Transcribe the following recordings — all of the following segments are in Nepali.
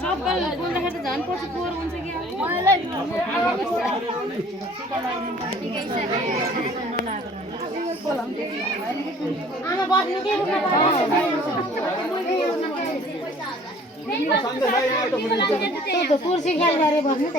चप्पल बोल्दाखेरि त झन् पछि पोहोर हुन्छ कि आमा बस्नु के कुर्सी ख्याल गरेर बस्नु त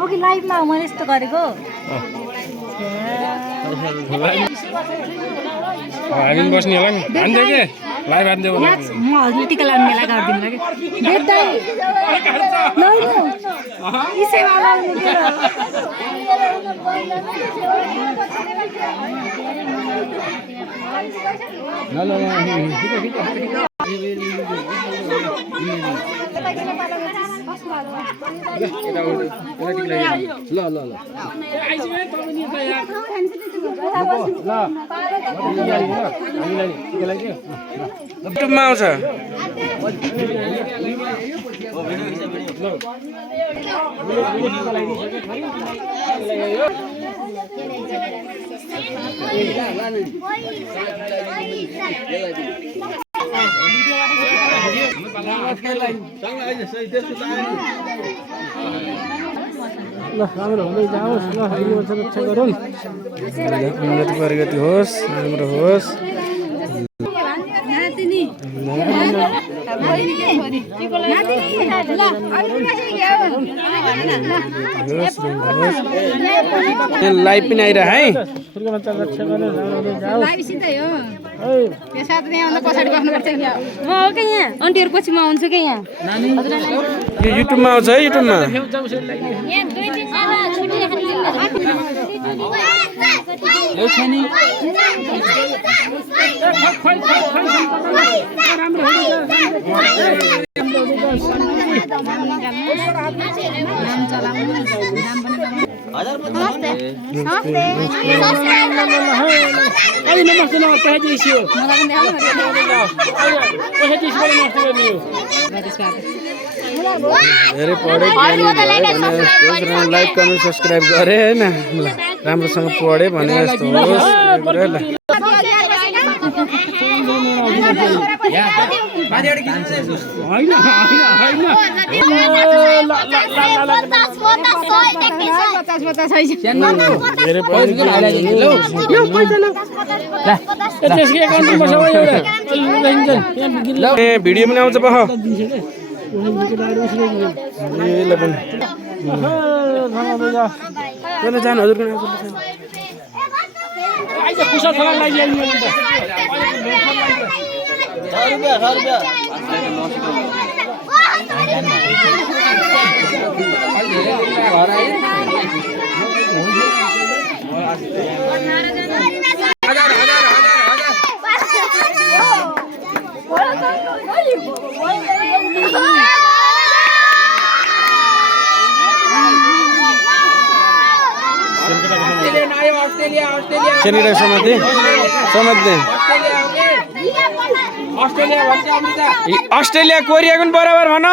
ओके लाइभमा मैले यस्तो गरेको हामी बस्ने होला नि हान्छ के लाइभ हान्दै होला म हजुरले टिका लाउने मेला गरिदिनु लाग्यो बेच्दै इसैवाला युट्युबमा आउँछ ल राम्रो हुँदै जाओस् ल रक्षा गरौँ उन्नति प्रगति होस् राम्रो होस् लाइभ पनि आइरह है अन्टीहरू पछि म आउँछु क्या यहाँ यो युट्युबमा आउँछ है युट्युबमा धेरै पढे लाइक गर्नु सब्सक्राइब गरे होइन राम्रोसँग पढे भने जस्तो होस् भिडियो पनि आउँछ पख जानु हजुर सेनिटाइज समात्ने अस्ट्रेलिया कोरिया पनि बराबर भन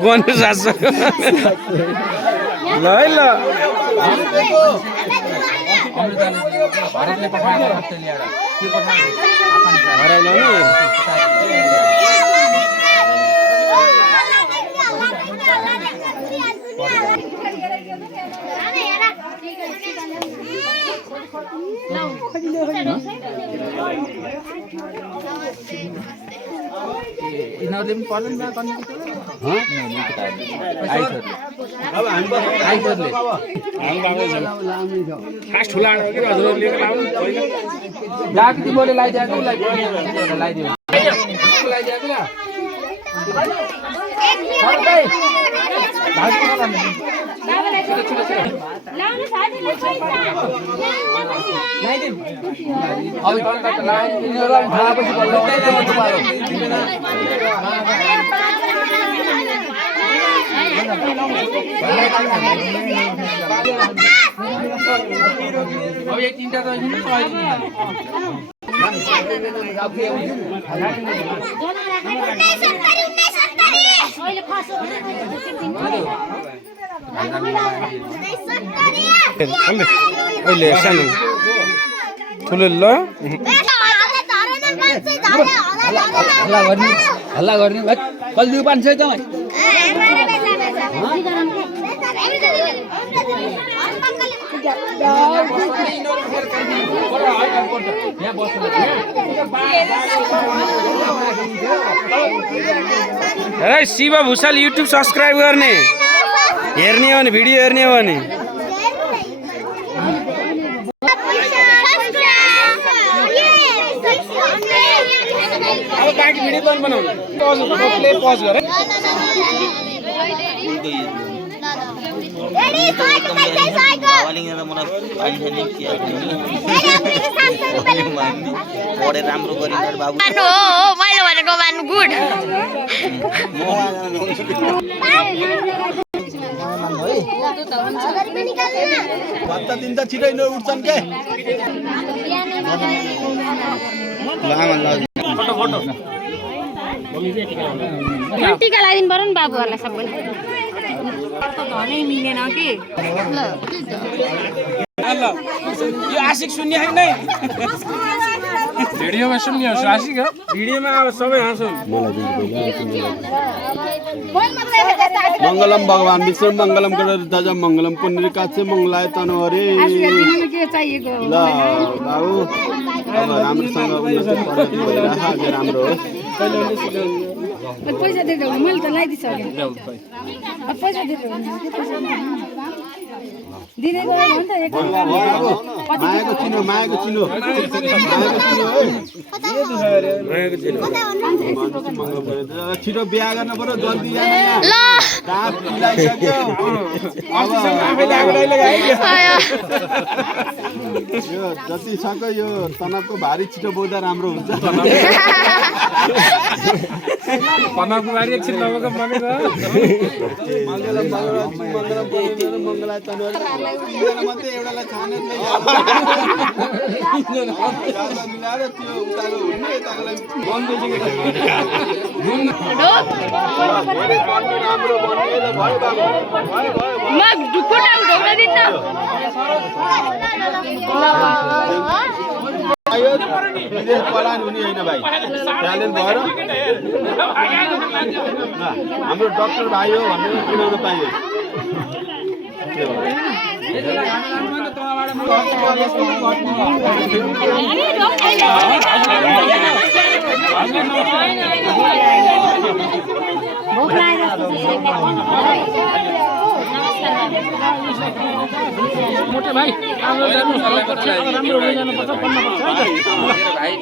गर्नु सास ल है ल यिनीहरूले पनि पर्दैन अहिले सानो ठुलो ल हल्ला गर्ने कहिले 500 त हेर शिव भूषाल युट्युब सब्स्क्राइब गर्ने हेर्ने हो भने भिडियो हेर्ने हो भने अब बाँकी भिडियो पनि बनाउनु प्ले पज गरे राम्रो गरिन्छ बाबु हो मैले भनेको मान्नु गुड भत्ता दिन त छिटै उठ्छन् के टिका लगाइदिनु पर्यो नि बाबुहरूलाई सबैलाई धनै मिलेन कि यो आशिक सुन्ने होइन नै भिडियोमा सुन्ने हो आशिक हो भिडियोमा अब सबै हाँसौँ मंगलम भगवान विष्णु मंगलम गरेर दाजा मंगलम पुण्यकाचे मंगलाय तनु हरे के चाहिएको ल बाबु अब राम्रोसँग राम्रो हो पैसा दिएर मैले त लगाइदिइसकेँ पैसा दिएर दिने गयो भने त एक मायाको चिनो मायाको चिनो छिटो बिहा गर्न पर्यो जल्दी यो जति सक्यो यो तनावको भारी छिटो बोल्दा राम्रो हुन्छ पनाको बारी एकछिन नभएको भनेको मंगला तनु मात्रै एउटालाई खाने मिलाएर त्यो उताको हुने यताकोलाई विदेश पलायन हुने होइन भाइ ट्यालेन्ट भएर हाम्रो डाक्टर भाइ हो भनेर चिनाउन पाइयो मोटे भाइ राम्रो जानुपर्छ राम्रो हुँदै जानुपर्छ पढ्नुपर्छ भाइ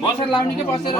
बसेर लाउने के बसेर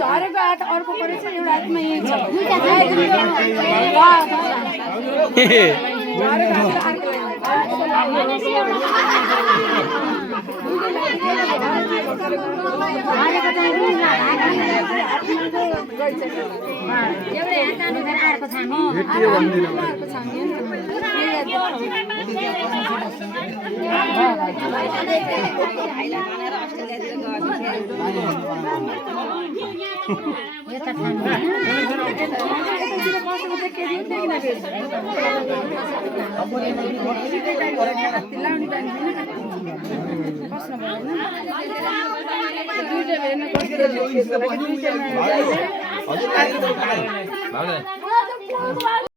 झरेको आठ अर्को परेछ एउटा हातमा यही छ